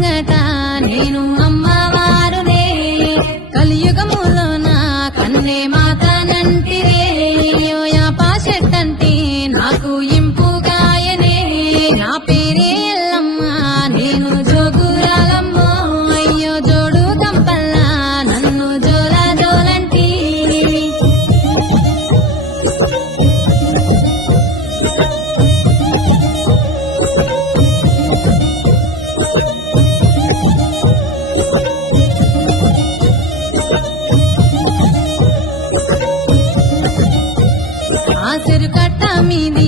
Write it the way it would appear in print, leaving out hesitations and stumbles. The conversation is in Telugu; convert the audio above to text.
ముంగట నేను అమ్మవారునే కలియుగములోన కన్నే మాతనంటిరే యాప చెట్టంటే నాకు ఇంపుగాయనే నా పేరే ఎల్లమ్మ నేను జోగురాలమ్మో అయ్యో జోడు గంపల్లా నన్ను జోలా జోలంటి ఆసరు కట్ట మీది